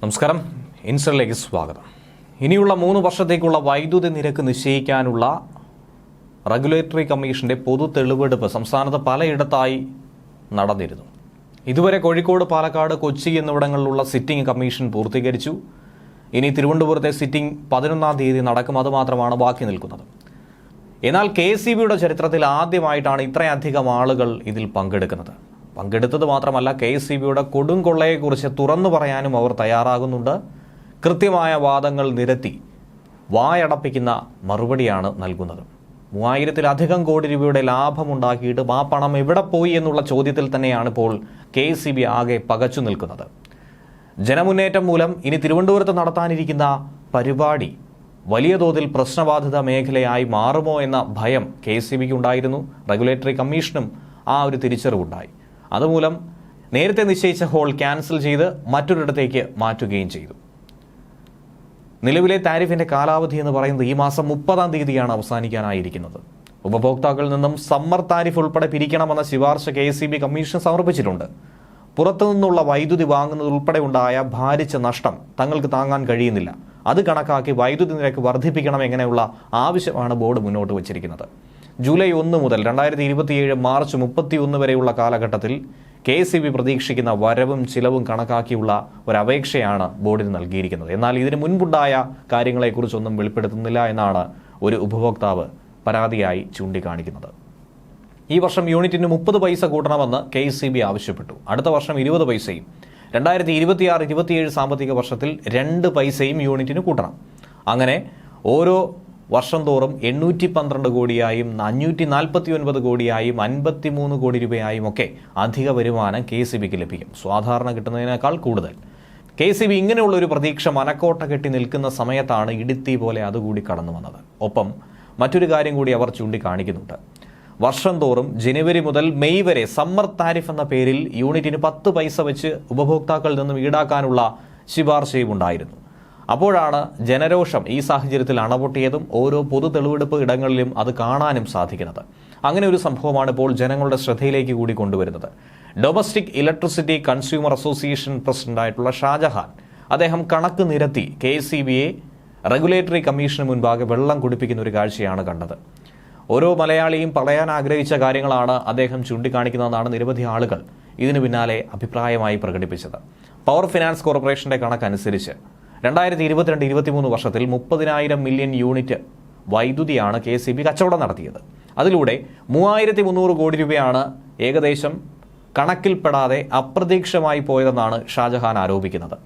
നമസ്കാരം. ഇൻസറിലേക്ക് സ്വാഗതം. ഇനിയുള്ള മൂന്ന് വർഷത്തേക്കുള്ള വൈദ്യുതി നിരക്ക് നിശ്ചയിക്കാനുള്ള റെഗുലേറ്ററി കമ്മീഷന്റെ പൊതു തെളിവെടുപ്പ് സംസ്ഥാനത്ത് പലയിടത്തായി നടന്നിരുന്നു. ഇതുവരെ കോഴിക്കോട് പാലക്കാട് കൊച്ചി എന്നിവിടങ്ങളിലുള്ള സിറ്റിംഗ് കമ്മീഷൻ പൂർത്തീകരിച്ചു. ഇനി തിരുവനന്തപുരത്തെ സിറ്റിംഗ് പതിനൊന്നാം തീയതി നടക്കും. അതുമാത്രമാണ് ബാക്കി നിൽക്കുന്നത്. എന്നാൽ കെ എസ് ബിയുടെ ചരിത്രത്തിൽ ആദ്യമായിട്ടാണ് ഇത്രയധികം ആളുകൾ ഇതിൽ പങ്കെടുക്കുന്നത്. പങ്കെടുത്തത് മാത്രമല്ല കെ എസ് ബിയുടെ കൊടുങ്കൊള്ളയെക്കുറിച്ച് തുറന്നു പറയാനും അവർ തയ്യാറാകുന്നുണ്ട്. കൃത്യമായ വാദങ്ങൾ നിരത്തി വായടപ്പിക്കുന്ന മറുപടിയാണ് നൽകുന്നത്. മൂവായിരത്തിലധികം കോടി രൂപയുടെ ലാഭമുണ്ടാക്കിയിട്ടും ആ പണം എവിടെ പോയി എന്നുള്ള ചോദ്യത്തിൽ തന്നെയാണ് ഇപ്പോൾ കെ എസ് ബി ആകെ പകച്ചു നിൽക്കുന്നത്. ജനമുന്നേറ്റം മൂലം ഇനി തിരുവനന്തപുരത്ത് നടത്താനിരിക്കുന്ന പരിപാടി വലിയ തോതിൽ പ്രശ്നബാധിത മേഖലയായി മാറുമോ എന്ന ഭയം കെ എസ് സി ബിക്ക് ഉണ്ടായിരുന്നു. റെഗുലേറ്ററി കമ്മീഷനും ആ ഒരു തിരിച്ചറിവുണ്ടായി. അതുമൂലം നേരത്തെ നിശ്ചയിച്ച ഹോൾ ക്യാൻസൽ ചെയ്ത് മറ്റൊരിടത്തേക്ക് മാറ്റുകയും ചെയ്തു. നിലവിലെ താരിഫിന്റെ കാലാവധി എന്ന് പറയുന്നത് ഈ മാസം മുപ്പതാം തീയതിയാണ് അവസാനിക്കാനായിരിക്കുന്നത്. ഉപഭോക്താക്കളിൽ നിന്നും സമ്മർ താരിഫ് ഉൾപ്പെടെ പിരിക്കണമെന്ന ശുപാർശ കെ എസ് കമ്മീഷൻ സമർപ്പിച്ചിട്ടുണ്ട്. പുറത്തുനിന്നുള്ള വൈദ്യുതി വാങ്ങുന്നത് ഉൾപ്പെടെ ഉണ്ടായ ഭാരിച്ച നഷ്ടം തങ്ങൾക്ക് താങ്ങാൻ കഴിയുന്നില്ല. അത് കണക്കാക്കി വൈദ്യുതി നിരക്ക് വർദ്ധിപ്പിക്കണം എങ്ങനെയുള്ള ആവശ്യമാണ് ബോർഡ് മുന്നോട്ട് വച്ചിരിക്കുന്നത്. ജൂലൈ ഒന്ന് മുതൽ രണ്ടായിരത്തി ഇരുപത്തിയേഴ് മാർച്ച് മുപ്പത്തി ഒന്ന് വരെയുള്ള കാലഘട്ടത്തിൽ കെ എസ് പ്രതീക്ഷിക്കുന്ന വരവും ചിലവും കണക്കാക്കിയുള്ള ഒരു ബോർഡിന് നൽകിയിരിക്കുന്നത്. എന്നാൽ ഇതിനു മുൻപുണ്ടായ കാര്യങ്ങളെക്കുറിച്ചൊന്നും വെളിപ്പെടുത്തുന്നില്ല എന്നാണ് ഒരു ഉപഭോക്താവ് പരാതിയായി ചൂണ്ടിക്കാണിക്കുന്നത്. ഈ വർഷം യൂണിറ്റിന് മുപ്പത് പൈസ കൂട്ടണമെന്ന് കെ സി ബി ആവശ്യപ്പെട്ടു. അടുത്ത വർഷം ഇരുപത് പൈസയും രണ്ടായിരത്തി ഇരുപത്തിയാറ് ഇരുപത്തിയേഴ് സാമ്പത്തിക വർഷത്തിൽ രണ്ട് പൈസയും യൂണിറ്റിന് കൂട്ടണം. അങ്ങനെ ഓരോ വർഷം തോറും എണ്ണൂറ്റി പന്ത്രണ്ട് കോടിയായും അഞ്ഞൂറ്റി നാൽപ്പത്തി ഒൻപത് കോടിയായും അൻപത്തി മൂന്ന് കോടി രൂപയായും ഒക്കെ അധിക വരുമാനം കെ സി ബിക്ക് ലഭിക്കും. സാധാരണ കിട്ടുന്നതിനേക്കാൾ കൂടുതൽ. കെ സി ബി ഇങ്ങനെയുള്ള ഒരു പ്രതീക്ഷ മനക്കോട്ട കെട്ടി നിൽക്കുന്ന സമയത്താണ് ഇടുത്തി പോലെ അതുകൂടി കടന്നു വന്നത്. ഒപ്പം മറ്റൊരു കാര്യം കൂടി അവർ ചൂണ്ടിക്കാണിക്കുന്നുണ്ട്. വർഷം തോറും ജനുവരി മുതൽ മെയ് വരെ സമ്മർ താരിഫ് എന്ന പേരിൽ യൂണിറ്റിന് പത്ത് പൈസ വെച്ച് ഉപഭോക്താക്കളിൽ നിന്നും ഈടാക്കാനുള്ള ശുപാർശയും ഉണ്ടായിരുന്നു അപ്പോഴാണ് ജനരോഷം ഈ സാഹചര്യത്തിൽ അണപൊട്ടിയതും ഓരോ പൊതു തെളിവെടുപ്പ് ഇടങ്ങളിലും അത് കാണാനും സാധിക്കുന്നത്. അങ്ങനെ ഒരു സംഭവമാണ് ഇപ്പോൾ ജനങ്ങളുടെ ശ്രദ്ധയിലേക്ക് കൂടി കൊണ്ടുവരുന്നത്. ഡൊമസ്റ്റിക് ഇലക്ട്രിസിറ്റി കൺസ്യൂമർ അസോസിയേഷൻ പ്രസിഡന്റായിട്ടുള്ള ഷാജഹാൻ അദ്ദേഹം കണക്ക് നിരത്തി കെ സി ബിയെ റെഗുലേറ്ററി കമ്മീഷന് മുൻപാകെ വെള്ളം കുടിപ്പിക്കുന്ന ഒരു കാഴ്ചയാണ് കണ്ടത്. ഓരോ മലയാളിയും പറയാൻ ആഗ്രഹിച്ച കാര്യങ്ങളാണ് അദ്ദേഹം ചൂണ്ടിക്കാണിക്കുന്നതെന്നാണ് നിരവധി ആളുകൾ ഇതിനു പിന്നാലെ അഭിപ്രായമായി പ്രകടിപ്പിച്ചത്. പവർ ഫിനാൻസ് കോർപ്പറേഷന്റെ കണക്കനുസരിച്ച് രണ്ടായിരത്തി ഇരുപത്തിരണ്ട് ഇരുപത്തിമൂന്ന് വർഷത്തിൽ മുപ്പതിനായിരം മില്യൺ യൂണിറ്റ് വൈദ്യുതിയാണ് കെ സി ബി കച്ചവടം നടത്തിയത്. അതിലൂടെ മൂവായിരത്തി മുന്നൂറ് കോടി രൂപയാണ് ഏകദേശം കണക്കിൽപ്പെടാതെ അപ്രതീക്ഷമായി പോയതെന്നാണ് ഷാജഹാൻ ആരോപിക്കുന്നത്.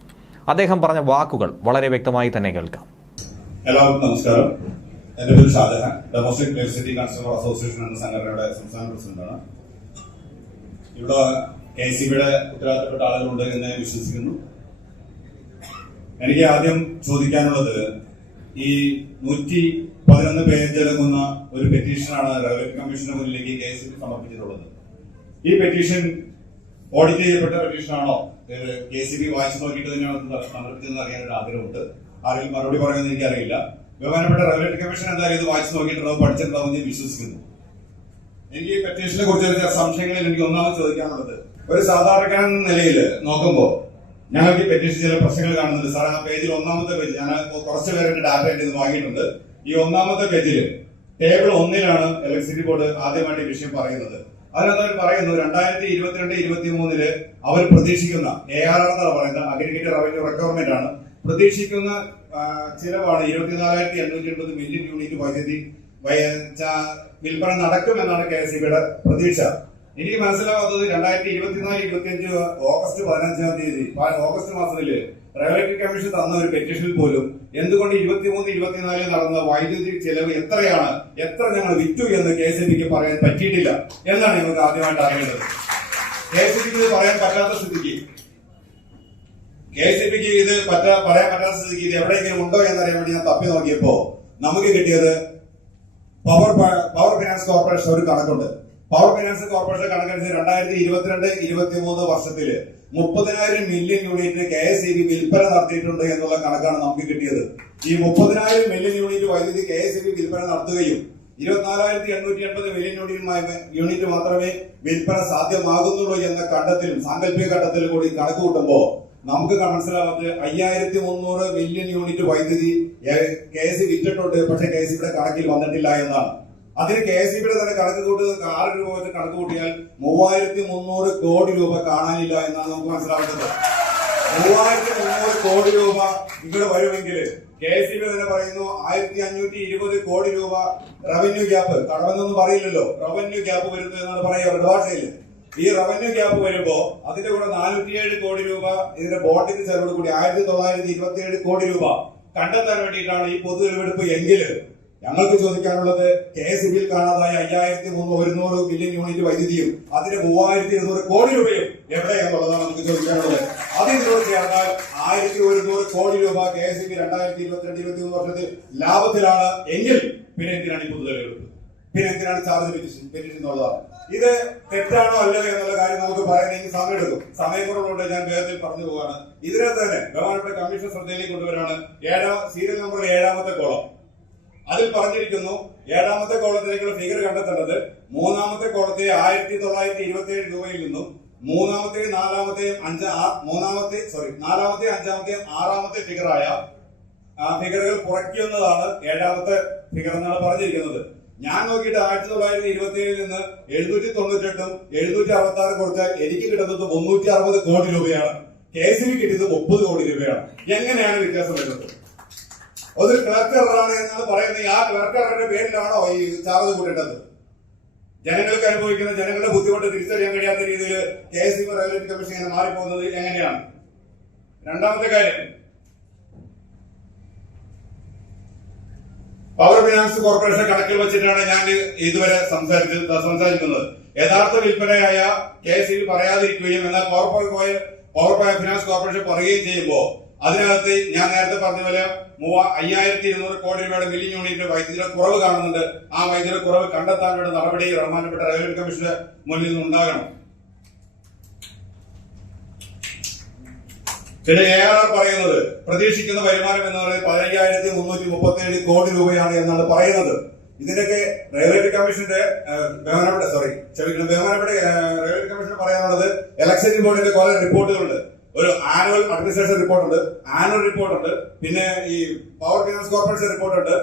അദ്ദേഹം പറഞ്ഞ വാക്കുകൾ വളരെ വ്യക്തമായി തന്നെ കേൾക്കാം. എല്ലാവർക്കും നമസ്കാരം. എന്റെ പേര് Shajahan. Domestic electricity consumer association എന്ന സംഘടനയുടെ സംസ്ഥാന പ്രസിഡന്റാണ്. ഇവിടെ കെ സി ബിയുടെ ഉത്തരവാദിത്തപ്പെട്ട ആളുകളുണ്ട് എന്ന് വിശ്വസിക്കുന്നു. എനിക്ക് ആദ്യം ചോദിക്കാനുള്ളത് ഈ നൂറ്റി പതിനൊന്ന് പേജടങ്ങുന്ന ഒരു പെറ്റീഷനാണ് റവന്യൂ കമ്മീഷന് മുന്നിലേക്ക് കേസിൽ സമർപ്പിച്ചിട്ടുള്ളത്. ഈ പെറ്റീഷൻ ഓഡിറ്റ് ചെയ്യപ്പെട്ട പെറ്റീഷനാണോ? കെ സി ബി വായിച്ചു നോക്കിയിട്ട് തന്നെയാണ് സമർപ്പിച്ചതെന്ന് അറിയാൻ ഒരു ആഗ്രഹമുണ്ട്. ആരെങ്കിലും മറുപടി പറയുമെന്ന് എനിക്കറിയില്ല. ബഹുമാനപ്പെട്ട റവന്യൂ കമ്മീഷൻ എന്തായാലും ഇത് വായിച്ചു നോക്കിയിട്ടുണ്ടാവും പഠിച്ചിട്ടുണ്ടാവും എന്ന് വിശ്വസിക്കുന്നു. എനിക്ക് ഈ പെറ്റീഷനെ കുറിച്ച് സംശയങ്ങളിൽ എനിക്ക് ഒന്നാമത് ചോദിക്കാനുള്ളത്. ഒരു സാധാരണക്കാരൻ നിലയിൽ നോക്കുമ്പോൾ ഞങ്ങൾക്ക് പെറ്റീഷൻ ചില പ്രശ്നങ്ങൾ കാണുന്നുണ്ട്. സാർ ആ പേജിൽ ഒന്നാമത്തെ പേജ് ഞാൻ കുറച്ച് പേരുടെ ഡാറ്റ എന്റെ വാങ്ങിയിട്ടുണ്ട്. ഈ ഒന്നാമത്തെ പേജിൽ ടേബിൾ ഒന്നിലാണ് ഇലക്ട്രിസിറ്റി ബോർഡ് ആദ്യമായിട്ട് ഈ വിഷയം പറയുന്നത്. അതിനകത്ത് അവർ പറയുന്നു രണ്ടായിരത്തി ഇരുപത്തിരണ്ട് ഇരുപത്തി മൂന്നിൽ അവർ പ്രതീക്ഷിക്കുന്ന എ ആർ ആർ എന്നാണ് പറയുന്നത് അഗ്രിഗേറ്റ് റവന്യൂ റിക്വയർമെന്റ് ആണ്. പ്രതീക്ഷിക്കുന്ന ചിലവാണ് ഇരുപത്തിനാലായിരത്തി എണ്ണൂറ്റി എൺപത് മില്യൺ യൂണിറ്റ് വൈദ്യുതി വിൽപ്പന നടക്കുമെന്നാണ് കെ എസ് ബിയുടെ പ്രതീക്ഷ. എനിക്ക് മനസ്സിലാവാത്തത് രണ്ടായിരത്തി ഇരുപത്തിനാല് ഇരുപത്തിയഞ്ച് ഓഗസ്റ്റ് പതിനഞ്ചാം തീയതി ഓഗസ്റ്റ് മാസത്തിൽ റെഗുലേറ്ററി കമ്മീഷൻ തന്ന ഒരു പെറ്റീഷനിൽ പോലും എന്തുകൊണ്ട് ഇരുപത്തിമൂന്ന് ഇരുപത്തിനാലിൽ നടന്ന വൈദ്യുതി ചെലവ് എത്രയാണ് എത്ര ഞങ്ങൾ വിറ്റു എന്ന് കെ എസ് ബിക്ക് പറയാൻ പറ്റിയിട്ടില്ല എന്നാണ് ഞങ്ങൾക്ക് ആദ്യമായിട്ട് അറിയുന്നത്. കെ എസ് ബിക്ക് ഇത് പറയാൻ പറ്റാത്ത സ്ഥിതിക്ക്. കെ എസ് ബിക്ക് ഇത് പറ്റാ പറയാൻ പറ്റാത്ത സ്ഥിതിക്ക് ഇത് എവിടെയെങ്കിലും ഉണ്ടോ എന്നറിയാൻ വേണ്ടി ഞാൻ തപ്പി നോക്കിയപ്പോ നമുക്ക് കിട്ടിയത് പവർ പവർ ഫിനാൻസ് കോർപ്പറേഷൻ ഒരു കണക്കുണ്ട്. പവർ ഫിനാൻസ് കോർപ്പറേഷൻ കണക്കനുസരിച്ച് രണ്ടായിരത്തി ഇരുപത്തിരണ്ട് ഇരുപത്തിമൂന്ന് വർഷത്തിൽ മുപ്പതിനായിരം million unit K S E B വിൽപ്പന നടത്തിയിട്ടുണ്ട് എന്നുള്ള കണക്കാണ് നമുക്ക് കിട്ടിയത്. ഈ മുപ്പതിനായിരം മില്യൺ യൂണിറ്റ് വൈദ്യുതി കെ എസ് ഇ ബി വിൽപ്പന നടത്തുകയും ഇരുപത്തിനാലായിരത്തി എണ്ണൂറ്റി എൺപത് മില്യൺ യൂണിറ്റ് യൂണിറ്റ് മാത്രമേ വിൽപ്പന സാധ്യമാകുന്നുള്ളൂ എന്ന ഘട്ടത്തിലും സാങ്കല്പിക ഘട്ടത്തിൽ കൂടി കണക്ക് കൂട്ടുമ്പോൾ നമുക്ക് മനസ്സിലാവുന്നത് അയ്യായിരത്തി മുന്നൂറ് മില്യൺ യൂണിറ്റ് വൈദ്യുതി കെ എസ് വിറ്റിട്ടുണ്ട്. പക്ഷെ കെ എസ് കണക്കിൽ വന്നിട്ടില്ല എന്നാണ്. അതിന് കെ എസ് തന്നെ കണക്ക് കൂട്ട് ആറ് രൂപ വെച്ച് കണക്ക് കൂട്ടിയാൽ മൂവായിരത്തി മുന്നൂറ് കോടി രൂപ കാണാനില്ല എന്നാണ് നമുക്ക് മനസ്സിലാവുന്നത്. മൂവായിരത്തി മുന്നൂറ് കോടി രൂപ ഇവിടെ വരുമെങ്കിൽ കെ എസ് തന്നെ പറയുന്നു ആയിരത്തി അഞ്ഞൂറ്റി ഇരുപത് കോടി രൂപ റവന്യൂ ഗ്യാപ്പ് തടവെന്നൊന്നും പറയില്ലല്ലോ. റവന്യൂ ഗ്യാപ്പ് വരുന്നു എന്നാണ് പറയുക അവരുടെ ഭാഷയിൽ. ഈ റവന്യൂ ഗ്യാപ്പ് വരുമ്പോ അതിന്റെ കൂടെ നാനൂറ്റിയേഴ് കോടി രൂപ ഇതിന്റെ ബോട്ടിന് ചെലവോട് കൂടി ആയിരത്തി തൊള്ളായിരത്തി ഇരുപത്തിയേഴ് കോടി രൂപ കണ്ടെത്താൻ വേണ്ടിയിട്ടാണ് ഈ പൊതു തെളിവെടുപ്പ് എങ്കിൽ ഞങ്ങൾക്ക് ചോദിക്കാനുള്ളത് കെ എസ് ബിയിൽ കാണാതായ അയ്യായിരത്തി മുന്നൂറ് ഒരുന്നൂറ് ബില്യൺ യൂണിറ്റ് വൈദ്യുതിയും അതിന് മൂവായിരത്തി ഇരുന്നൂറ് കോടി രൂപയും എവിടെ എന്നുള്ളതാണ് നമുക്ക് ചോദിക്കാനുള്ളത്. അത് ഇതിനോട് ചേർന്നാൽ ആയിരത്തി ഒരുന്നൂറ് കോടി രൂപ കെ എസ് ബി രണ്ടായിരത്തി ഇരുപത്തിരണ്ട് ഇരുപത്തി മൂന്ന് വർഷത്തിൽ ലാഭത്തിലാണ് എങ്കിൽ പിന്നെ എന്തിനാണ് ഈ പുതുതലെടുത്തത് പിന്നെ എന്തിനാണ് ചാർജ് പെറ്റിഷൻ ഇത് തെറ്റാണോ അല്ലയോ എന്നുള്ള കാര്യം നമുക്ക് പറയാൻ എനിക്ക് സമയം എടുക്കും സമയക്കുറവുണ്ട് ഞാൻ വേഗത്തിൽ പറഞ്ഞു പോവാണ്. ഇതിനകത്ത് തന്നെ ബഹുമാനപ്പെട്ട കമ്മീഷൻ ശ്രദ്ധയിലേക്ക് കൊണ്ടുവരാണ്. ഏഴാം സീരിയൽ നമ്പർ ഏഴാമത്തെ കോളം. അതിൽ പറഞ്ഞിരിക്കുന്നു ഏഴാമത്തെ കോളത്തിലേക്കുള്ള ഫിഗർ കണ്ടെത്തേണ്ടത് മൂന്നാമത്തെ കോളത്തെ ആയിരത്തി തൊള്ളായിരത്തി ഇരുപത്തി ഏഴ് രൂപയിൽ നിന്നും മൂന്നാമത്തെ നാലാമത്തെയും അഞ്ച മൂന്നാമത്തെ സോറി നാലാമത്തെ അഞ്ചാമത്തെയും ആറാമത്തെ ഫിഗറായ ഫിഗറുകൾ കുറയ്ക്കുന്നതാണ് ഏഴാമത്തെ ഫിഗർ എന്നാണ് പറഞ്ഞിരിക്കുന്നത്. ഞാൻ നോക്കിയിട്ട് ആയിരത്തി തൊള്ളായിരത്തി ഇരുപത്തി ഏഴിൽ നിന്ന് എഴുന്നൂറ്റി തൊണ്ണൂറ്റെട്ടും എഴുന്നൂറ്റി അറുപത്തി ആറ് കൊടുത്താൽ എനിക്ക് കിട്ടുന്നത് മുന്നൂറ്റി അറുപത് കോടി രൂപയാണ്. കെ സി ബി കിട്ടിയത് മുപ്പത് കോടി രൂപയാണ്. എങ്ങനെയാണ് വ്യത്യാസം വരുന്നത്? ഒരു ക്ലർക്കറാണ് എന്നാണ് പറയുന്നത് ആ ക്ലർക്കറുടെ പേരിലാണോ ഈ ചാർജ് കൂട്ടേണ്ടത്? ജനങ്ങൾക്ക് അനുഭവിക്കുന്ന ജനങ്ങളുടെ ബുദ്ധിമുട്ട് തിരിച്ചറിയാൻ കഴിയാത്ത രീതിയിൽ K S C regulatory commission ഇങ്ങനെ മാറിപ്പോകുന്നത് എങ്ങനെയാണ്? രണ്ടാമത്തെ കാര്യം. പവർ ഫിനാൻസ് കോർപ്പറേഷൻ കണക്കിൽ വെച്ചിട്ടാണ് ഞാൻ ഇതുവരെ സംസാരിച്ചത് സംസാരിക്കുന്നത്. യഥാർത്ഥ വിൽപ്പനയായ കെ എസ് സി പറയാതിരിക്കുകയും എന്നാൽ പവർ പവർ ഫിനാൻസ് കോർപ്പറേഷൻ പറയുകയും ചെയ്യുമ്പോൾ അതിനകത്ത് ഞാൻ നേരത്തെ പറഞ്ഞ പോലെ മൂവ അയ്യായിരത്തി ഇരുന്നൂറ് കോടി രൂപയുടെ ബില്ലിംഗ് യൂണിറ്റിന്റെ വൈദ്യുതിയുടെ കുറവ് കാണുന്നുണ്ട്. ആ വൈദ്യുതിയുടെ കുറവ് കണ്ടെത്താനുള്ള നടപടി ബഹുമാനപ്പെട്ട റവന്യൂ കമ്മീഷന്റെ മുന്നിൽ നിന്ന് ഉണ്ടാകണം പിന്നെ എ ആർ ആർ പറയുന്നത് പ്രതീക്ഷിക്കുന്ന വരുമാനം എന്ന് പറയുന്നത് പതിനയ്യായിരത്തി മുന്നൂറ്റി മുപ്പത്തി ഏഴ് കോടി രൂപയാണ് എന്നാണ് പറയുന്നത്. ഇതിനൊക്കെ റെയിൽവേ കമ്മീഷന്റെ ബഹുമാനപ്പെട്ട സോറി ക്ഷമിക്കണം ബഹുമാനപ്പെട്ട റെയിൽവേ കമ്മീഷൻ പറയാനുള്ളത് ഇലക്ഷൻ ബോർഡിന്റെ കുറെ റിപ്പോർട്ടുകളുണ്ട്. ഒരു ആനുവൽ അഡ്മിനിസ്ട്രേഷൻ റിപ്പോർട്ട് ഉണ്ട്. ആനുവൽ റിപ്പോർട്ട് ഉണ്ട്. പിന്നെ ഈ പവർ ഫിനാൻസ് കോർപ്പറേഷൻ റിപ്പോർട്ട് ഉണ്ട്.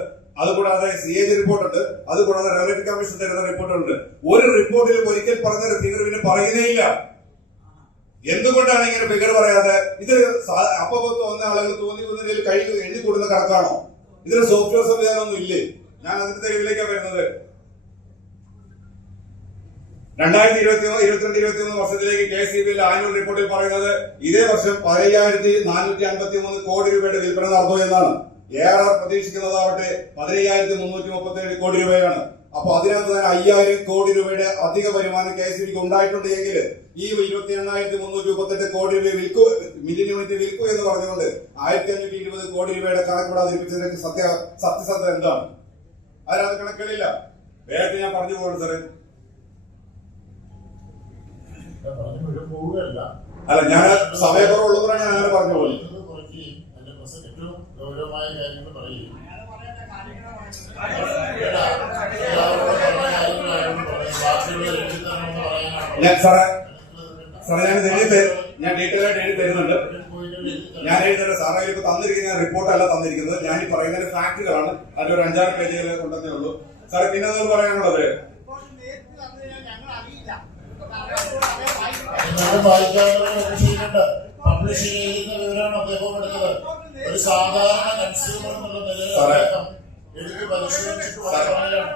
അതുകൂടാതെ സി എ ജി റിപ്പോർട്ട് ഉണ്ട്. അതുകൂടാതെ റവന്യൂ കമ്മീഷൻ തരുന്ന റിപ്പോർട്ടുണ്ട് ഒരു റിപ്പോർട്ടിൽ ഒരിക്കൽ പറഞ്ഞ ഫിഗർ പിന്നെ പറയുന്നേയില്ല എന്തുകൊണ്ടാണ് ഇങ്ങനെ ഫിഗർ പറയാതെ? ഇത് അപ്പൊ തോന്നുന്ന ആളുകൾ തോന്നി തോന്നിയതിൽ കഴിഞ്ഞു എഴുതി കൂടുന്ന കണക്കാണോ? ഇതിന് സോഫ്റ്റ്വെയർ സംവിധാനം ഒന്നും ഇല്ലേ? ഞാൻ അതിന്റെ തെളിവിലേക്കാണ് വരുന്നത്. രണ്ടായിരത്തി ഇരുപത്തി ഇരുപത്തിരണ്ട് ഇരുപത്തി മൂന്ന് വർഷത്തിലേക്ക് കെ സി ബിയിലെ ആനുവൽ റിപ്പോർട്ടിൽ പറയുന്നത് ഇതേ വർഷം പതിനയ്യായിരത്തി നാനൂറ്റി അൻപത്തി മൂന്ന് കോടി രൂപയുടെ വിൽപ്പന നടന്നു എന്നാണ്. എ ആർ ആർ പ്രതീക്ഷിക്കുന്നതാവട്ടെ പതിനയ്യായിരത്തി മുന്നൂറ്റി മുപ്പത്തി ഏഴ് കോടി രൂപയാണ്. അപ്പൊ അതിനകത്ത് തന്നെ അയ്യായിരം കോടി രൂപയുടെ അധിക വരുമാനം കെ എസ് ബിക്ക് ഉണ്ടായിട്ടുണ്ട് എങ്കിൽ ഈ ഇരുപത്തി എണ്ണായിരത്തി മുന്നൂറ്റി മുപ്പത്തെട്ട് കോടി രൂപ വിൽക്കൂ മില്യൺ യൂണിറ്റ് വിൽക്കൂ എന്ന് പറഞ്ഞുകൊണ്ട് ആയിരത്തി അഞ്ഞൂറ്റി ഇരുപത് കോടി രൂപയുടെ കണക്കിവിടെ അവതരിപ്പിച്ചതിന്റെ സത്യ സത്യസന്ധത എന്താണ്? അതിനകത്ത് കണക്കുകളില്ല. വേഗത്തിൽ ഞാൻ പറഞ്ഞു പോകണം സാറേ പറഞ്ഞു മുഴുവൻ പോവുകയല്ല അല്ല ഞാൻ സമയക്കുറവുള്ളതാണ് ഞാൻ അങ്ങനെ പറഞ്ഞു പോയി ഗൗരവമായ കാര്യങ്ങൾ പറയുകയും? ഞാൻ സാറേ സാറേ ഞാൻ എഴുതി ഞാൻ ഡീറ്റെയിൽ ആയിട്ട് എഴുതി തരുന്നുണ്ട്. ഞാൻ എഴുതുന്ന സാറേ ഇപ്പൊ തന്നിരിക്കുന്ന റിപ്പോർട്ട് അല്ല തന്നിരിക്കുന്നത്. ഞാൻ ഈ പറയുന്ന ഫാക്ടുകളാണ് അതിൽ ഒരു അഞ്ചാറ് പേജുകൾ കൊണ്ടതേ ഉള്ളൂ. സാറേ പിന്നെ പറയാനുള്ളത്? നിങ്ങളുടെ വായിക്കാത്തവരെ പബ്ലിഷ് ചെയ്യുന്ന വിവരമാണ് അദ്ദേഹം എടുത്തത്. ഒരു സാധാരണ കൺസ്യൂമർ എന്നുള്ള നിലയിൽ. അദ്ദേഹം എഴുതി പരിശോധിച്ചിട്ട് പറയുകയാണ്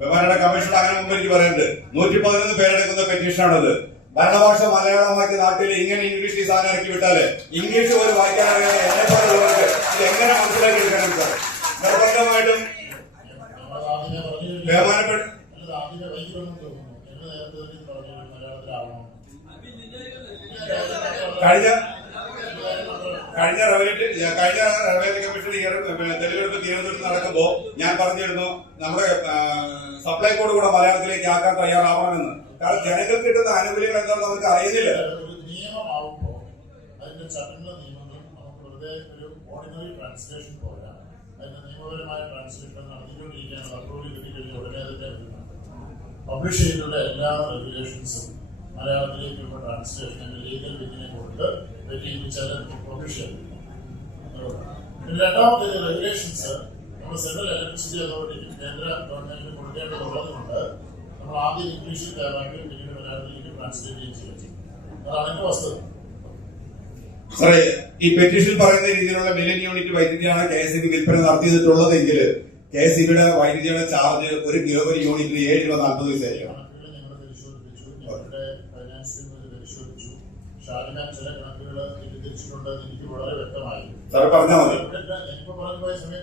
ബഹുമാനയുടെ കമ്മീഷൻ അങ്ങനെ മുമ്പ് എനിക്ക് പറയുന്നുണ്ട്. നൂറ്റി പതിനൊന്ന് പേരെടുക്കുന്ന പെറ്റീഷനാണത് ഭരണഭാഷ മലയാളമാക്കി നാട്ടിൽ ഇങ്ങനെ ഇംഗ്ലീഷ് ഈ സാധനം ഇറക്കി വിട്ടാൽ ഇംഗ്ലീഷ് പോലും വായിക്കാൻ അറിയാതെ എന്നെ പോലുള്ളവർക്ക് ഇത് എങ്ങനെ മനസ്സിലാക്കി എടുക്കണം സാർ നിർബന്ധമായിട്ടും. ബഹുമാനപ്പെട്ട അല്ല, ആദ്യമേ വൈകിട്ടെന്ന് തോന്നുന്നു ഞങ്ങൾ നേരത്തെ തന്നെ പറഞ്ഞു മലയാളത്തിലാവണം കഴിഞ്ഞ കഴിഞ്ഞ റവന്യൂ കഴിഞ്ഞ റവന്യൂ കമ്മീഷൻ തെളിവെടുപ്പ് തിരുവനന്തപുരത്ത് നടക്കുമ്പോൾ ഞാൻ പറഞ്ഞിരുന്നു നമ്മുടെ സപ്ലൈ കോഡ് കൂടെ മലയാളത്തിലേക്ക് ആക്കാൻ തയ്യാറാവണമെന്ന്. കാരണം ജനങ്ങൾക്ക് കിട്ടുന്ന ആനുകൂല്യങ്ങൾ എന്താണെന്ന് അവർക്ക് അറിയുന്നില്ല. നിയമമാവുമ്പോൾ അതിന്റെ നമുക്ക് വെറുതെ ഒരു ഓർഡിനറി ട്രാൻസ്ലേഷൻ പോരാ. അതിന്റെ നിയമപരമായ ട്രാൻസ്ലേഷൻ നടത്തിക്കൊണ്ടിരിക്കുകയാണ്. അതിന്റെ പബ്ലിഷ് ചെയ്തിട്ടുള്ള എല്ലാ റെഗുലേഷൻസും മലയാളത്തിലേക്കുള്ള ട്രാൻസ്ലേഷൻ ലീഗൽ വിങ്ങിനെ കൊണ്ട് പ്രൊവിഷൻ രണ്ടാമത്തേത് രണ്ടാമത്തെ റെഗുലേഷൻസ് നമ്മൾ സെൻട്രൽ ഇലക്ട്രിസിറ്റി അതോറിറ്റിക്ക് കേന്ദ്ര ഗവൺമെന്റിന് കൊടുക്കേണ്ടതുള്ളത് കൊണ്ട് നമ്മൾ ആദ്യം ഇംഗ്ലീഷിൽ തയ്യാറാക്കി പിന്നീട് മലയാളത്തിലേക്ക് ട്രാൻസ്ലേറ്റ് ചെയ്യുകയും ചെയ്യും. അതാണ് എന്റെ വസ്തുത. സാറേ ഈ പെറ്റീഷൻ പറയുന്ന രീതിയിലുള്ള മില്യൺ യൂണിറ്റ് വൈദ്യുതിയാണ് കെ എസ് വിൽപ്പന നടത്തിയിട്ടുള്ളതെങ്കിൽ കെ എസ് സിബിയുടെ വൈദ്യുതിയുടെ ചാർജ് ഒരു കിലോ ഒരു യൂണിറ്റിന് ഏഴ് രൂപ നാൽപ്പത് പൈസയായിരിക്കണം. കണക്കുകൾ ഞങ്ങൾ പരിശോധിപ്പിച്ചു ഞങ്ങളുടെ ഫൈനാൻസ് ടീം ഇത് പരിശോധിച്ചു ഷാജഹാൻ ചില കണക്കുകൾ തെറ്റിദ്ധരിച്ചിട്ടുണ്ടെന്ന് എനിക്ക് വളരെ വ്യക്തമായി. സാറ് പറഞ്ഞാൽ മതി. എനിക്കിപ്പോ പറഞ്ഞു പോയ സമയം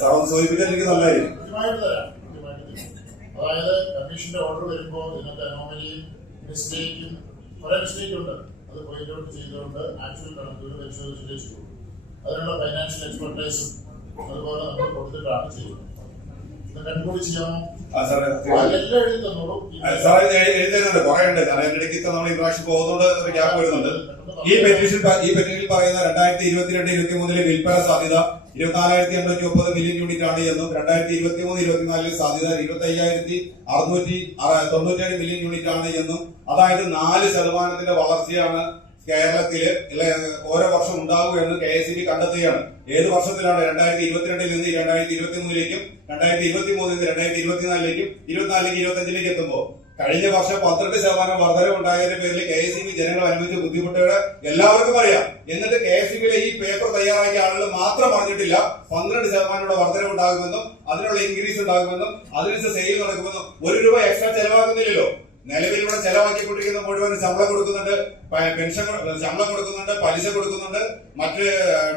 സാർ ഒന്ന് സൂചിപ്പിച്ചാൽ എനിക്ക് നല്ലതായിരിക്കും കൃത്യമായിട്ട് തരാം. കൃത്യമായിട്ട് തരാം. അതായത് കമ്മീഷന്റെ ഓർഡർ വരുമ്പോൾ ഇതിനകത്ത് അനോമലിയും മിസ്റ്റേക്കും കുറെ മിസ്റ്റേക്ക് ഉണ്ട്. അത് പോയിന്റ് ഔട്ട് ചെയ്തുകൊണ്ട് ആക്ച്വൽ കണക്കുകൾ പരിശോധിച്ചിട്ടേ ചെയ്യൂ അതിനുള്ള ഫൈനാൻഷ്യൽ എക്സ്പെർട്ടൈസും അതുപോലെ നമ്മൾ കൊടുത്തിട്ടാണ് ചെയ്യുന്നത് ഇത് കൺക്ലൂഡ് ചെയ്യാമോ ആ സാറേ എഴുതുന്നുണ്ട് കുറെ ഉണ്ട്. ഇടയ്ക്ക് നമ്മൾ ഇൻട്രാക്ഷൻ പോകുന്നതുകൊണ്ട് ഒരു ഗ്യാപ്പ് വരുന്നുണ്ട്. ഈ പെറ്റീഷൻ ഈ പെറ്റീഷനിൽ പറയുന്ന രണ്ടായിരത്തി ഇരുപത്തിരണ്ട് ഇരുപത്തി മൂന്നിലെ വിൽപ്പന സാധ്യത ഇരുപത്തിനാലായിരത്തി എണ്ണൂറ്റി മുപ്പത് മില്യൺ യൂണിറ്റ് ആണ് എന്നും രണ്ടായിരത്തി ഇരുപത്തി മൂന്ന് ഇരുപത്തിനാലിൽ സാധ്യത ഇരുപത്തി അയ്യായിരത്തി അറുന്നൂറ്റി തൊണ്ണൂറ്റേഴ് മില്യൺ യൂണിറ്റ് ആണ് എന്നും അതായത് നാല് ശതമാനത്തിന്റെ വളർച്ചയാണ് കേരളത്തിൽ ഓരോ വർഷം ഉണ്ടാകും എന്ന് കെ എസ് ഇ ബി കണ്ടെത്തുകയാണ്. ഏത് വർഷത്തിലാണ്? രണ്ടായിരത്തി ഇരുപത്തിരണ്ടിൽ നിന്ന് രണ്ടായിരത്തി ഇരുപത്തി മൂന്നിലേക്കും രണ്ടായിരത്തി ഇരുപത്തി മൂന്നിൽ നിന്ന് രണ്ടായിരത്തി ഇരുപത്തിനാലിലേക്കും ഇരുപത്തിനാലിലേക്ക് ഇരുപത്തി അഞ്ചിലേക്ക് എത്തുമ്പോൾ കഴിഞ്ഞ വർഷം പന്ത്രണ്ട് ശതമാനം വർധനം ഉണ്ടായതിന്റെ പേരിൽ കെ എസ് ഇ ബി ജനങ്ങൾ അനുഭവിച്ച ബുദ്ധിമുട്ടുകൾ എല്ലാവർക്കും അറിയാം. എന്നിട്ട് കെ എസ് ഇ ബിയിലെ ഈ പേപ്പർ തയ്യാറാക്കിയ ആളുകൾ മാത്രം പറഞ്ഞിട്ടില്ല പന്ത്രണ്ട് ശതമാനമുള്ള വർധനം ഉണ്ടാകുമെന്നും അതിനുള്ള ഇൻക്രീസ് ഉണ്ടാകുമെന്നും അതിനനുസരിച്ച് സെയിൽ നടക്കുമെന്നും ഒരു രൂപ എക്സ്ട്രാ ചെലവാക്കുന്നില്ലല്ലോ നിലവിൽ ഇവിടെ ചെലവാക്കിക്കൊണ്ടിരിക്കുന്ന മുഴുവൻ ശമ്പളം കൊടുക്കുന്നുണ്ട്. പെൻഷൻ ശമ്പളം കൊടുക്കുന്നുണ്ട് പലിശ കൊടുക്കുന്നുണ്ട്. മറ്റ്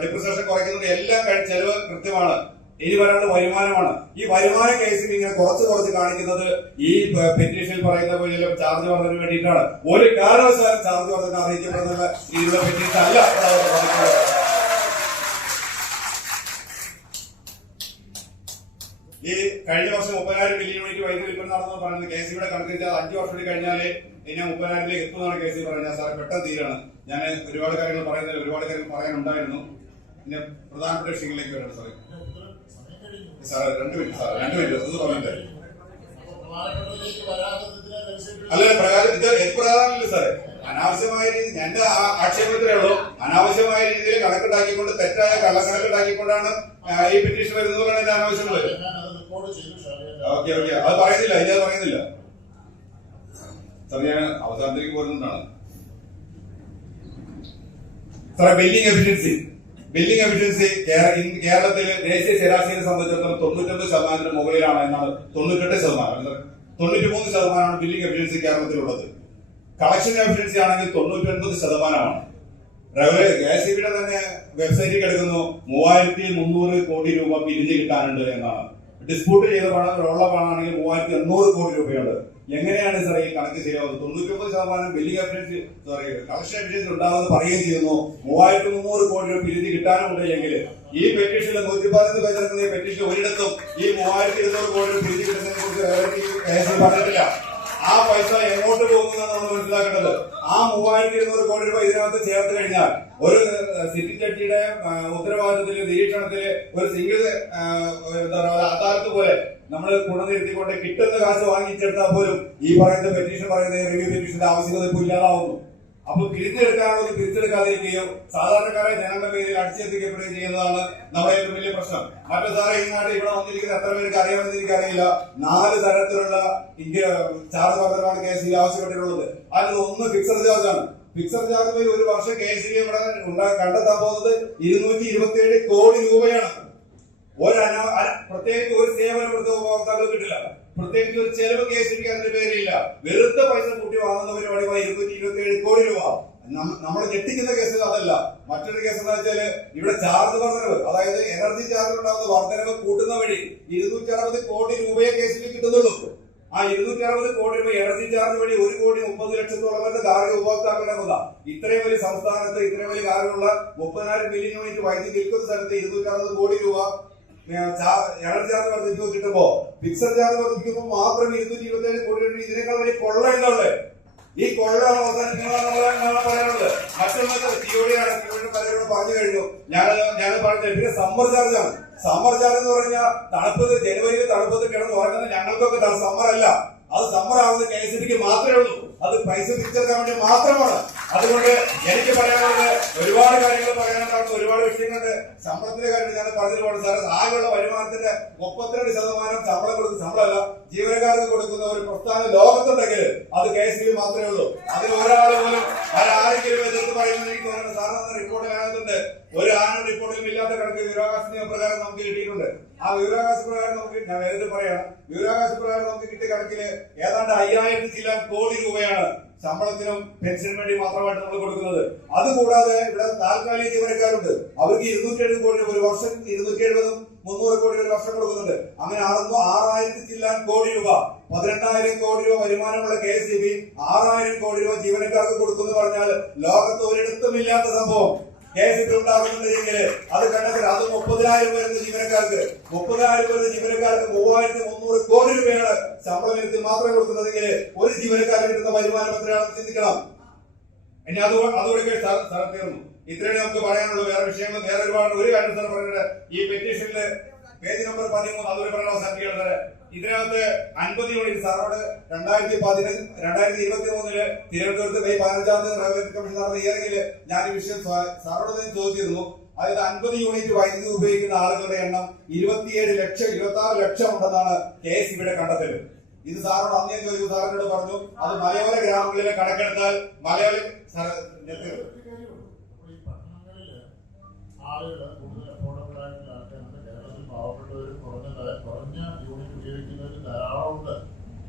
ഡിപ്രിസേഷൻ കുറയ്ക്കുന്നുണ്ട്. എല്ലാം ചെലവ് കൃത്യമാണ്. ഇനി വരാനുള്ള വരുമാനമാണ്. ഈ വരുമാന കേസിൽ ഇങ്ങനെ കുറച്ച് കുറച്ച് കാണിക്കുന്നത് ഈ പെറ്റീഷനിൽ പറയുന്ന പോലെ ചാർജ് വർദ്ധന വേണ്ടിയിട്ടാണ്. ഒരു കാരണവശാലും ചാർജ് വർദ്ധന അറിയിക്കപ്പെടുന്ന രീതിയിലുള്ള പെറ്റീഷൻ അല്ല. ഈ കഴിഞ്ഞ വർഷം മുപ്പതിനായിരം മില്യൺ യൂണിറ്റ് വൈദ്യുതി വിൽപ്പന നടന്നു പറയുന്നത് കെ സി ബിയുടെ കണക്ക് അഞ്ചു വർഷം കഴിഞ്ഞാൽ ഇനി മുപ്പതിനായിരത്തിലേക്ക് എത്തുന്നതാണ് കെ സി പറയുന്നത് സാർ പെട്ടെന്ന് തീരാണ്. ഞാൻ ഒരുപാട് കാര്യങ്ങൾ പറയുന്നില്ല ഒരുപാട് കാര്യങ്ങൾ പറയാനുണ്ടായിരുന്നു. പിന്നെ പ്രധാനപ്പെട്ട വിഷയങ്ങളിലേക്ക് വരണം സാറേ. സാറേ രണ്ട് മിനിറ്റ് സാർ രണ്ട് മിനിറ്റ് ഒന്ന് പറഞ്ഞിട്ട് അല്ല പ്രകാരം ഇത് എപ്രകാരമല്ല സാറേ. അനാവശ്യമായ രീതി എന്റെ ആക്ഷേപത്തിലേ ഉള്ളൂ. അനാവശ്യമായ രീതിയിൽ കണക്കുണ്ടാക്കിക്കൊണ്ട് തെറ്റായ കള്ളക്കണക്കുണ്ടാക്കിക്കൊണ്ടാണ് ഈ പെറ്റീഷൻ വരുന്നത് എന്റെ അനാവശ്യമുള്ളത് ഓക്കെ ഓക്കെ. അത് പറയുന്നില്ല ഇനി അത് പറയുന്നില്ല. സാർ ഞാൻ അവസാനത്തിലേക്ക് പോരുന്നതാണ്. സാറേ ബില്ലിംഗ് എഫിഷ്യൻസി ബില്ലിംഗ് എഫിഷ്യൻസി കേരളത്തിൽ ദേശീയ ശരാശരിയെ സംബന്ധിച്ചിടത്തോളം തൊണ്ണൂറ്റൊമ്പത് ശതമാനത്തിന് മുകളിലാണ് എന്നാണ് തൊണ്ണൂറ്റെട്ട് ശതമാനം തൊണ്ണൂറ്റി മൂന്ന് ശതമാനമാണ് ബില്ലിംഗ് എഫിഷ്യൻസി കേരളത്തിലുള്ളത്. കളക്ഷൻ എഫിഷ്യൻസി ആണെങ്കിൽ തൊണ്ണൂറ്റൊൻപത് ശതമാനമാണ്. റവന്യൂ കെ എസ് തന്നെ വെബ്സൈറ്റിൽ കിടക്കുന്നു. മൂവായിരത്തി മുന്നൂറ് കോടി രൂപ പിരിഞ്ഞു കിട്ടാനുണ്ട് എന്നാണ്. ഡിസ്പ്യൂട്ട് ചെയ്ത പണം ഉള്ള പണമാണെങ്കിൽ മൂവായിരത്തി എണ്ണൂറ് കോടി രൂപയാണ് എങ്ങനെയാണ് സാർ ഈ കണക്ക് ചെയ്യാവുന്നത്? തൊണ്ണൂറ്റൊമ്പത് ശതമാനം billing efficiency sorry collection efficiency ഉണ്ടാകുമെന്ന് പറയുകയും ചെയ്യുന്നു. മൂവായിരത്തി മുന്നൂറ് കോടി രൂപ ഇരുതി കിട്ടാനുണ്ടെങ്കിൽ ഈ പെറ്റീഷനിൽ നൂറ്റി പതിനൊന്ന് പേജ് ഈ പെറ്റീഷൻ ഒരിടത്തും ഈ മൂവായിരത്തി ഇരുന്നൂറ് കോടി രൂപ പിരിഞ്ഞു കിട്ടുന്നതിനെ കുറിച്ച് പറഞ്ഞിട്ടില്ല ആ പൈസ എങ്ങോട്ട് പോകുന്നതാണ് നമ്മൾ മനസ്സിലാക്കേണ്ടത്. ആ മൂവായിരത്തി ഇരുന്നൂറ് കോടി രൂപ ഇതിനകത്ത് ചേർത്ത് കഴിഞ്ഞാൽ ഒരു സിറ്റി ഏഹ്, ഉത്തരവാദിത്തത്തിൽ നിരീക്ഷണത്തിൽ ഒരു സിംഗിൾ എന്താ പറയുക അദാലത്ത് പോലെ നമ്മൾ ഗുണനിരുത്തിക്കൊണ്ട് കിട്ടുന്ന കാശ് വാങ്ങിച്ചെടുത്താൽ പോലും ഈ പറയുന്ന പെറ്റീഷൻ പറയുന്ന റിവ്യൂ പെറ്റീഷന്റെ ആവശ്യകത ഇപ്പോൾ ഇല്ലാതാവുന്നു. അപ്പൊ പിരിച്ചെടുക്കാനുള്ളത് പിരിച്ചെടുക്കാതിരിക്കുകയോ സാധാരണക്കാരെ ജനങ്ങളുടെ പേരിൽ അടിച്ചേൽപ്പിക്കപ്പെടുകയും ചെയ്യുന്നതാണ് നമ്മുടെ ഏറ്റവും വലിയ പ്രശ്നം. മറ്റു സാറേ ഈ നാട്ടിൽ ഇവിടെ വന്നിരിക്കുന്ന എത്ര പേർക്ക് അറിയാമെന്ന് എനിക്കറിയില്ല. നാല് തരത്തിലുള്ള ഇന്ത്യ ചാർജ് വർദ്ധനമാണ് കെ എസ് ആവശ്യപ്പെട്ടിട്ടുള്ളത്. അതിൽ ഒന്ന് ഫിക്സഡ് ചാർജ് ആണ്. ഫിക്സഡ് ചാർജ് വഴി ഒരു വർഷം കെ എസ് ഇവിടെ ഉണ്ടാ- കണ്ടെത്താൻ പോകുന്നത് ഇരുന്നൂറ്റി ഇരുപത്തിയേഴ് കോടി രൂപയാണ്. ഒരു പ്രത്യേകിച്ച് ഒരു സേവനം ഇവിടുത്തെ ഉപഭോക്താക്കൾ കിട്ടില്ല. പ്രത്യേകിച്ച് ഒരു ചെലവ് കേസിലേക്ക് അതിന്റെ പേരില്ല വെറുതെ പൈസ കൂട്ടി വാങ്ങുന്ന പരിപാടിയുമായി ഇരുന്നൂറ്റി ഇരുപത്തി ഏഴ് കോടി രൂപ. നമ്മൾ ഞെട്ടിക്കുന്ന കേസ് അതല്ല. മറ്റൊരു കേസ് എന്ന് വെച്ചാൽ ഇവിടെ ചാർജ് വർദ്ധനവ് അതായത് എനർജി ചാർജ് ഉണ്ടാകുന്ന വർദ്ധനവ് കൂട്ടുന്ന വഴി ഇരുന്നൂറ്റി അറുപത് കോടി രൂപയെ കേസിൽ കിട്ടുന്നുള്ളൂ. ആ ഇരുന്നൂറ്റി അറുപത് കോടി രൂപ എനർജി ചാർജ് വഴി ഒരു കോടി മുപ്പത് ലക്ഷത്തോളം വരുന്ന കാർഗ ഉപഭോക്താക്കളുടെ മുത ഇത്രയും വലിയ സംസ്ഥാനത്ത് ഇത്രയും വലിയ കാർഡുള്ള മുപ്പതിനായിരം മില്യൺ യൂണിറ്റ് വൈദ്യുതി വിൽക്കുന്ന സ്ഥലത്ത് ഇരുന്നൂറ്റി അറുപത് കോടി രൂപ എനർജി ചാർജ് വർദ്ധിച്ചു കിട്ടുമ്പോ ഫിക്സഡ് ചാർജ് വർദ്ധിക്കുമ്പോൾ മാത്രം ഇരുന്നൂറ്റി ഇരുപത്തി ഏഴ് കോടി രൂപ ഇതിനേക്കാൾ വലിയ കൊള്ള ഈ കൊള്ള അവസാനിപ്പിക്കണമെന്നാണ് പറയാനുള്ളത്. മറ്റുള്ള പലരോട് പറഞ്ഞു കഴിഞ്ഞു. ഞാൻ ഞാൻ പറഞ്ഞത് പിന്നെ സമ്മർ ചാർജ് ആണ്. സമ്മർ ചാർജ് എന്ന് പറഞ്ഞാൽ തണുപ്പത് ജനുവരിയിൽ തണുപ്പത് കിടന്ന് ഉറങ്ങുന്ന ഞങ്ങൾക്കൊക്കെ സമ്മർ അല്ല. അത് സമ്മർ ആവുന്നത് കെ എസ് ബിക്ക് മാത്രമേ ഉള്ളൂ. അത് പൈസ തിരിച്ചെടുക്കാൻ വേണ്ടി മാത്രമാണ്. അതുകൊണ്ട് എനിക്ക് പറയാനുള്ളത് ഒരുപാട് കാര്യങ്ങൾ പറയാനുണ്ടാകും ഒരുപാട് വിഷയങ്ങളുണ്ട് ശമ്പളത്തിന്റെ കാര്യം ഞാൻ പറഞ്ഞിട്ടുണ്ട് സാർ ആകെയുള്ള വരുമാനത്തിന്റെ മുപ്പത്തിരണ്ട് ശതമാനം ശമ്പളം കൊടുക്കുന്ന ശമ്പളമല്ല ജീവനക്കാർക്ക് കൊടുക്കുന്ന ഒരു പ്രസ്ഥാനം ലോകത്തുണ്ടെങ്കിൽ അത് കെ എസ് ബി മാത്രമേ ഉള്ളൂ. അതിൽ ഒരാൾ പോലും ആരെങ്കിലും എതിർത്ത് പറയുന്നത് എനിക്ക് തോന്നുന്നു സാറിന് റിപ്പോർട്ടിലാകുന്നുണ്ട് ഒരു ആനും റിപ്പോർട്ടിലും ഇല്ലാത്ത കണക്ക് വിവരാവകാശ നിയമപ്രകാരം നമുക്ക് കിട്ടിയിട്ടുണ്ട്. ആ വിവരാവകാശ പ്രകാരം നമുക്ക് ഞാൻ എതിർത്ത് പറയാം വിവരാവകാശ പ്രകാരം നമുക്ക് കിട്ടിയ കണക്കിൽ ഏതാണ്ട് അയ്യായിരത്തി ചില കോടി രൂപയാണ് ശമ്പളത്തിനും പെൻഷനും വേണ്ടി മാത്രമായിട്ട് നമ്മൾ കൊടുക്കുന്നത് അതുകൂടാതെ ഇവിടെ താൽക്കാലിക ജീവനക്കാരുണ്ട്. അവർക്ക് ഇരുന്നൂറ്റി എഴുപത് കോടി ഒരു വർഷം ഇരുന്നൂറ്റി എഴുപതും മുന്നൂറ് കോടി ഒരു വർഷം കൊടുക്കുന്നുണ്ട്. അങ്ങനെ ആണെന്നോ ആറായിരത്തി ചില്ലാൻ കോടി രൂപ. പതിനെണ്ണായിരം കോടി രൂപ വരുമാനമുള്ള കെ എസ് ബി ആറായിരം കോടി രൂപ ജീവനക്കാർക്ക് കൊടുക്കുന്നു പറഞ്ഞാൽ ലോകത്ത് ഒരിടത്തും ഇല്ലാത്ത സംഭവം. കെ എസ് ബി ഉണ്ടാകുന്നുണ്ടെങ്കിൽ അത് കണ്ടെത്തി അത് മുപ്പതിനായിരം വരുന്ന ജീവനക്കാർക്ക് മുപ്പതിനായിരം വരുന്ന ജീവനക്കാർക്ക് മൂവായിരത്തി മുന്നൂറ് കോടി രൂപയാണ് ശമ്പളം മാത്രമേ മാത്രം കൊടുക്കുന്നതെങ്കിൽ ഒരു ജീവനക്കാരൻ കിട്ടുന്ന വരുമാനം എത്രയാണെന്ന് ചിന്തിക്കണം. ഇനി അത് അതോടെ സ്ഥലം തീർന്നു. ഇത്രയും നമുക്ക് പറയാനുള്ള. വേറെ വിഷയങ്ങൾ വേറെ ഒരുപാട് ഒരു കാര്യം തന്നെ പറഞ്ഞത് ഈ പെറ്റീഷനിൽ പേജ് നമ്പർ പതിമൂന്ന് അതുവരെ പറയാൻ അവസാനിപ്പിക്കുന്നത് ഇതിനകത്ത് അൻപത് യൂണിറ്റ് സാറോട് രണ്ടായിരത്തി പതിനഞ്ച് രണ്ടായിരത്തി ഇരുപത്തി മൂന്നിൽ തിരുവനന്തപുരത്ത് മെയ് പതിനഞ്ചാം തീയതി റവന്യൂ കമ്മീഷൻ നടന്ന ഇയറിംഗിൽ ഞാൻ ഈ വിഷയം സാറോട് ചോദിച്ചിരുന്നു. അതായത് അൻപത് യൂണിറ്റ് വൈദ്യുതി ഉപയോഗിക്കുന്ന ആളുകളുടെ എണ്ണം ഇരുപത്തിയേഴ് ലക്ഷം ഇരുപത്തി ആറ് ലക്ഷം ഉണ്ടെന്നാണ് കെ എസ് ഇവിടെ കണ്ടെത്തൽ ഇത് സാറോട് അന്നേ ചോദിച്ചു സാറിനോട് പറഞ്ഞു. അത് മലയോര ഗ്രാമങ്ങളിലെ കണക്കെടുത്താൽ മലയോര ആളുകൾ കൂടുതൽ കേരളത്തിൽ കുറഞ്ഞ കുറഞ്ഞ യൂണിറ്റ്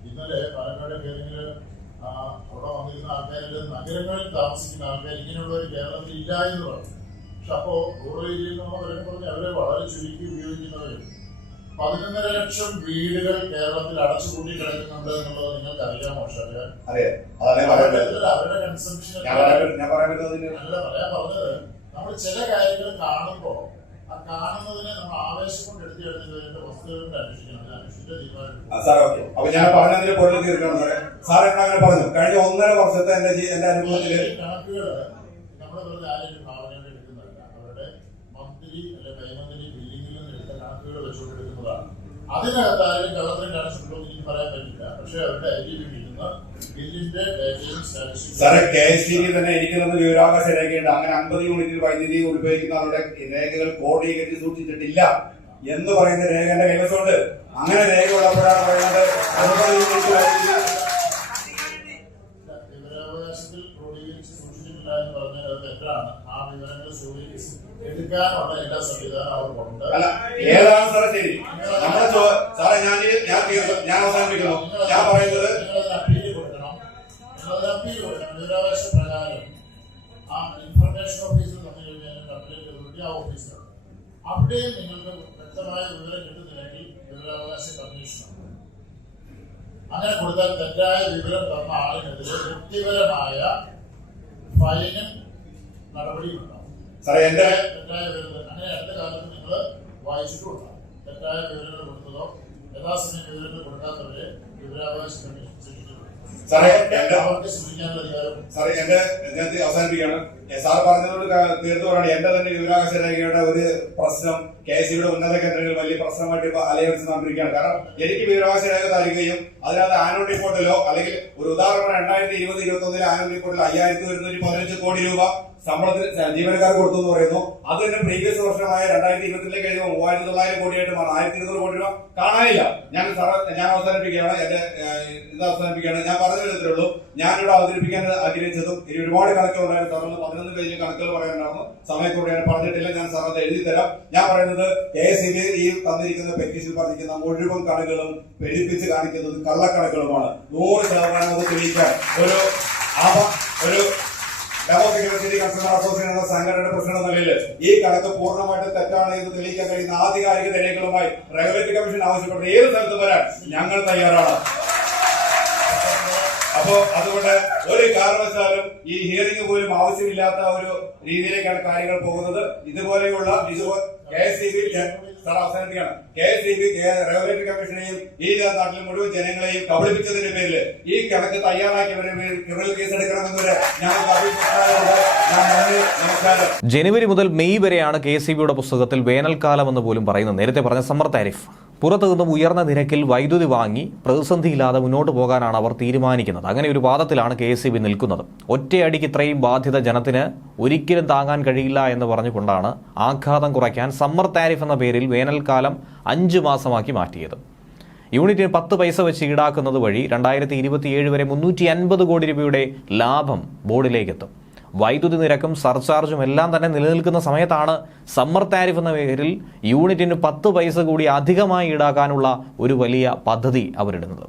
ഇന്നലെ പാലക്കാട് താമസിക്കുന്ന ഇങ്ങനെയുള്ളവർ കേരളത്തിൽ ഇല്ല എന്ന് പറഞ്ഞു. പക്ഷെ അപ്പോ റൂറൽ ഏരിയയിൽ നമ്മൾ അവരെ വളരെ ചുരുക്കി ഉപയോഗിക്കുന്നവരും പതിനൊന്നര ലക്ഷം വീടുകൾ കേരളത്തിൽ അടച്ചുപൂട്ടി കിടക്കുന്നുണ്ട് എന്നുള്ളത് നിങ്ങൾക്ക് അറിയാമോ ഷാജാൻ അവരുടെ കൺസംഷൻ പറയാൻ അല്ല പറഞ്ഞത് നമ്മൾ ചില കാര്യങ്ങൾ കാണുമ്പോ ആ കാണുന്നതിനെ നമ്മൾ ആവേശം കൊണ്ട് എടുത്തു കഴിഞ്ഞതിന്റെ വസ്തുതകളുടെ അന്വേഷിക്കണം? അപ്പൊ ഞാൻ തീർക്കണം സാറേ. സാർ അങ്ങനെ പറഞ്ഞു. കഴിഞ്ഞ ഒന്നര വർഷത്തെ എന്റെ അനുഭവത്തിൽ ഈ കണക്കുകൾ നമ്മൾ വെറുതെ അതിനകത്ത് ആരെയും കള്ളത്തിന് കാണിച്ചിട്ടുണ്ടോ എന്ന് എനിക്ക് പറയാൻ പറ്റില്ല. പക്ഷെ അവരുടെ ഡി കിട്ടുന്ന ബില്ലിന്റെ കെ എസ് തന്നെ എനിക്ക് തന്ന വിവരാവകാശ രേഖയുണ്ട്. അങ്ങനെ അമ്പത് യൂണിറ്റിൽ വൈദ്യുതി ഉപയോഗിക്കുന്ന അവരുടെ രേഖകൾ കോടീകരിച്ച് സൂക്ഷിച്ചിട്ടില്ല എന്ന് പറയുന്ന രേഖ എന്റെ കൈവശമുണ്ട്. അങ്ങനെ രേഖ ഉള്ളപ്പോഴാണ് പറയുന്നത് എടുക്കാനുള്ള എല്ലാ സംവിധാനവും അല്ല ഏതാണ് സാറേ ശരി? നമ്മുടെ സാറേ ഞാൻ ഞാൻ തീർന്നു ഞാൻ അവസാനിപ്പിക്കുന്നു. ഞാൻ പറയുന്നത് അപ്പീൽ കൊടുക്കണം. അപ്പീൽ കൊടുക്കണം. വിവരാവകാശ പ്രകാരം ആ ഇൻഫർമേഷൻ ഓഫീസിൽ തന്നു കഴിഞ്ഞാൽ കംപ്ലൈന്റ് അതോറിറ്റി ആ ഓഫീസിലാണ് അവിടെയും നിങ്ങൾക്ക് വ്യക്തമായ വിവരം കിട്ടുന്നില്ലെങ്കിൽ വിവരാവകാശ കമ്മീഷനുണ്ട് അങ്ങനെ കൊടുത്താൽ തെറ്റായ വിവരം തന്ന ആളിനെതിരെ വ്യക്തിപരമായ ഫൈനും നടപടിയും ഉണ്ടാവും. സാറേ എന്റെ തെറ്റായ വിവരങ്ങൾ അങ്ങനെ അടുത്ത കാലത്ത് നിങ്ങൾ വായിച്ചിട്ടുണ്ടാവും തെറ്റായ വിവരങ്ങൾ കൊടുത്തതോ യഥാസമയം വിവരങ്ങൾ കൊടുക്കാത്തവരെ വിവരാവകാശ കമ്മീഷൻ ശിക്ഷിച്ചിട്ടുണ്ട് സാറേ എന്റെ അവർക്ക് ശ്രമിക്കാനുള്ള അധികാരം സാറേ എന്റെ ഇതിനകത്ത് അവസാനിപ്പിക്കുകയാണ്. സാർ പറഞ്ഞതോട് ക- തീർത്തു പറയാണ് എന്റെ തന്നെ വിവരാകാശ രേഖയുടെ ഒരു പ്രശ്നം കെ എസ് സിയുടെ ഉന്നത കേന്ദ്രങ്ങൾ വലിയ പ്രശ്നമായിട്ട് ഇപ്പൊ അലയൻസ് നടന്നിരിക്കുകയാണ് കാരണം എനിക്ക് വിവരാവകാശ രേഖ തരികയും അതിനകത്ത് ആനുവൽ റിപ്പോർട്ടിലോ അല്ലെങ്കിൽ ഒരു ഉദാഹരണം രണ്ടായിരത്തി ഇരുപത് ഇരുപത്തി ഒന്നിലെ ആനുവൽ റിപ്പോർട്ടിൽ അയ്യായിരത്തി ഒരുന്നൂറ്റി പതിനഞ്ച് കോടി രൂപ ശമ്പളത്തിന് ജീവനക്കാർ കൊടുത്തു എന്ന് പറയുന്നു. അത് തന്നെ പ്രീവിയസ് വർഷമായ രണ്ടായിരത്തി ഇരുപത്തിലേക്ക് കഴിയുമ്പോൾ മൂവായിരത്തി തൊള്ളായിരം കോടിയായിട്ട് മാറും. ആയിരത്തി ഇരുന്നൂറ് കോടി രൂപ കാണാനില്ല. ഞാൻ സാറ ഞാൻ അവസാനിപ്പിക്കുകയാണ്. എന്റെ ഇത് അവസാനിപ്പിക്കുകയാണ്. ഞാൻ പറഞ്ഞ വിധത്തിലേ ഉള്ളൂ. ഞാനിവിടെ അവതരിപ്പിക്കാൻ ആഗ്രഹിച്ചതും ഇനി ഒരുപാട് കണക്കുകളുണ്ടായിരുന്നു സാറിന് പതിനൊന്ന് പേജിൽ കണക്കുകൾ പറയാനുണ്ടായിരുന്നു. സമയത്തോടെയാണ് പറഞ്ഞിട്ടില്ല. ഞാൻ സാർ അത് എഴുതി തരാം. ഞാൻ പറയുന്നത് കെ എസ് ഈ തന്നിരിക്കുന്ന പെറ്റീഷൻ പറഞ്ഞിരിക്കുന്ന മുഴുവൻ കണക്കുകളും പെരുപ്പിച്ച് കാണിക്കുന്നത് കള്ളക്കണക്കുകളുമാണ്. നൂറ് ശതമാനം അത് തെളിയിക്കാൻ. ഒരു ഒരു ഡെമോക്രാറ്റിക് കൺസ്യൂമർ അസോസിയേഷൻ എന്ന സംഘടനയുടെ പ്രസിഡന്റ് നിലയിൽ ഈ കണക്ക് പൂർണമായിട്ട് തെറ്റാണ് എന്ന് തെളിയിക്കാൻ കഴിയുന്ന ആധികാരിക രേഖകളുമായി റെഗുലേറ്ററി കമ്മീഷൻ ആവശ്യപ്പെട്ട ഏത് സ്ഥലത്ത് വരാൻ ഞങ്ങൾ തയ്യാറാണ്. അപ്പോ അതുകൊണ്ട് ഒരു കാരണവശാലും ഈ ഹിയറിംഗ് പോലും ആവശ്യമില്ലാത്ത ഒരു രീതിയിലേക്കാണ് കാര്യങ്ങൾ പോകുന്നത്. ഇതുപോലെയുള്ള K S C B sir അവസാനിപ്പിക്കുകയാണ് K S C B regulatory കമ്മീഷനെയും ഈ നാട്ടിലെ മുഴുവൻ ജനങ്ങളെയും കബളിപ്പിച്ചതിന്റെ പേരിൽ ഈ കണക്ക് തയ്യാറാക്കിയവരെ ക്രിമിനൽ കേസ് എടുക്കണമെന്നവരെ ഞാൻ നമസ്കാരം. ജനുവരി മുതൽ മെയ് വരെയാണ് കെ സി ബിയുടെ പുസ്തകത്തിൽ വേനൽക്കാലം എന്ന് പോലും പറയുന്നത്. നേരത്തെ പറഞ്ഞ സമ്മർ താരിഫ്. പുറത്തു നിന്നും ഉയർന്ന നിരക്കിൽ വൈദ്യുതി വാങ്ങി പ്രതിസന്ധിയില്ലാതെ മുന്നോട്ട് പോകാനാണ് അവർ തീരുമാനിക്കുന്നത്. അങ്ങനെ ഒരു വാദത്തിലാണ് കെ എസ് നിൽക്കുന്നത്. ഒറ്റയടിക്ക് ഇത്രയും ബാധ്യത ജനത്തിന് ഒരിക്കലും താങ്ങാൻ കഴിയില്ല എന്ന് പറഞ്ഞുകൊണ്ടാണ് ആഘാതം കുറയ്ക്കാൻ സമ്മർ താരിഫ് എന്ന പേരിൽ വേനൽക്കാലം അഞ്ച് മാസമാക്കി മാറ്റിയത്. യൂണിറ്റിന് പത്ത് പൈസ വെച്ച് ഈടാക്കുന്നത് വഴി രണ്ടായിരത്തി ഇരുപത്തിയേഴ് വരെ മുന്നൂറ്റി അൻപത് കോടി രൂപയുടെ ലാഭം ബോർഡിലേക്കെത്തും. വൈദ്യുതി നിരക്കും സർചാർജും എല്ലാം തന്നെ നിലനിൽക്കുന്ന സമയത്താണ് സമ്മർ താരിഫ് എന്ന പേരിൽ യൂണിറ്റിന് പത്ത് പൈസ കൂടി അധികമായി ഈടാക്കാനുള്ള ഒരു വലിയ പദ്ധതി അവരിടുന്നത്.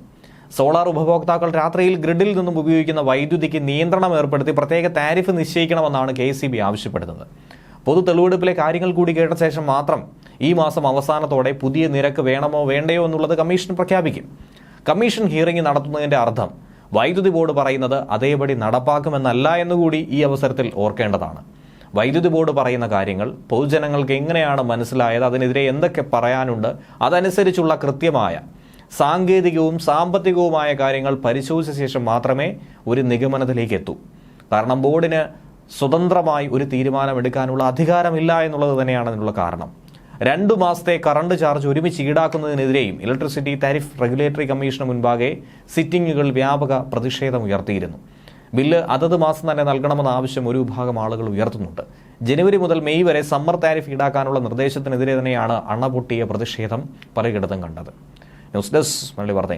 സോളാർ ഉപഭോക്താക്കൾ രാത്രിയിൽ ഗ്രിഡിൽ നിന്നും ഉപയോഗിക്കുന്ന വൈദ്യുതിക്ക് നിയന്ത്രണം ഏർപ്പെടുത്തി പ്രത്യേക താരിഫ് നിശ്ചയിക്കണമെന്നാണ് കെ ആവശ്യപ്പെടുന്നത്. പൊതു തെളിവെടുപ്പിലെ കാര്യങ്ങൾ കൂടി കേട്ട ശേഷം മാത്രം ഈ മാസം അവസാനത്തോടെ പുതിയ നിരക്ക് വേണമോ വേണ്ടയോ എന്നുള്ളത് കമ്മീഷൻ പ്രഖ്യാപിക്കും. കമ്മീഷൻ ഹിയറിംഗ് നടത്തുന്നതിന്റെ അർത്ഥം വൈദ്യുതി ബോർഡ് പറയുന്നത് അതേപടി നടപ്പാക്കുമെന്നല്ല എന്നുകൂടി ഈ അവസരത്തിൽ ഓർക്കേണ്ടതാണ്. വൈദ്യുതി ബോർഡ് പറയുന്ന കാര്യങ്ങൾ പൊതുജനങ്ങൾക്ക് എങ്ങനെയാണ് മനസ്സിലായത് അതിനെതിരെ എന്തൊക്കെ പറയാനുണ്ട് അതനുസരിച്ചുള്ള കൃത്യമായ സാങ്കേതികവും സാമ്പത്തികവുമായ കാര്യങ്ങൾ പരിശോധിച്ച ശേഷം മാത്രമേ ഒരു നിഗമനത്തിലേക്ക് എത്തൂ. കാരണം ബോർഡിന് സ്വതന്ത്രമായി ഒരു തീരുമാനമെടുക്കാനുള്ള അധികാരമില്ല എന്നുള്ളത് തന്നെയാണ് അതിനുള്ള കാരണം. രണ്ടു മാസത്തെ കറണ്ട് ചാർജ് ഒരുമിച്ച് ഈടാക്കുന്നതിനെതിരെയും ഇലക്ട്രിസിറ്റി താരിഫ് റെഗുലേറ്ററി കമ്മീഷന് മുൻപാകെ സിറ്റിംഗുകൾ വ്യാപക പ്രതിഷേധം ഉയർത്തിയിരുന്നു. ബില്ല് അതത് മാസം തന്നെ നൽകണമെന്ന ആവശ്യം ഒരു വിഭാഗം ആളുകൾ ഉയർത്തുന്നുണ്ട്. ജനുവരി മുതൽ മെയ് വരെ സമ്മർ താരിഫ് ഈടാക്കാനുള്ള നിർദ്ദേശത്തിനെതിരെ തന്നെയാണ് അണപൊട്ടിയ പ്രതിഷേധം പലയിടത്തും കണ്ടത്. ന്യൂസ് ഡെസ്ക് മലയാളി വാർത്ത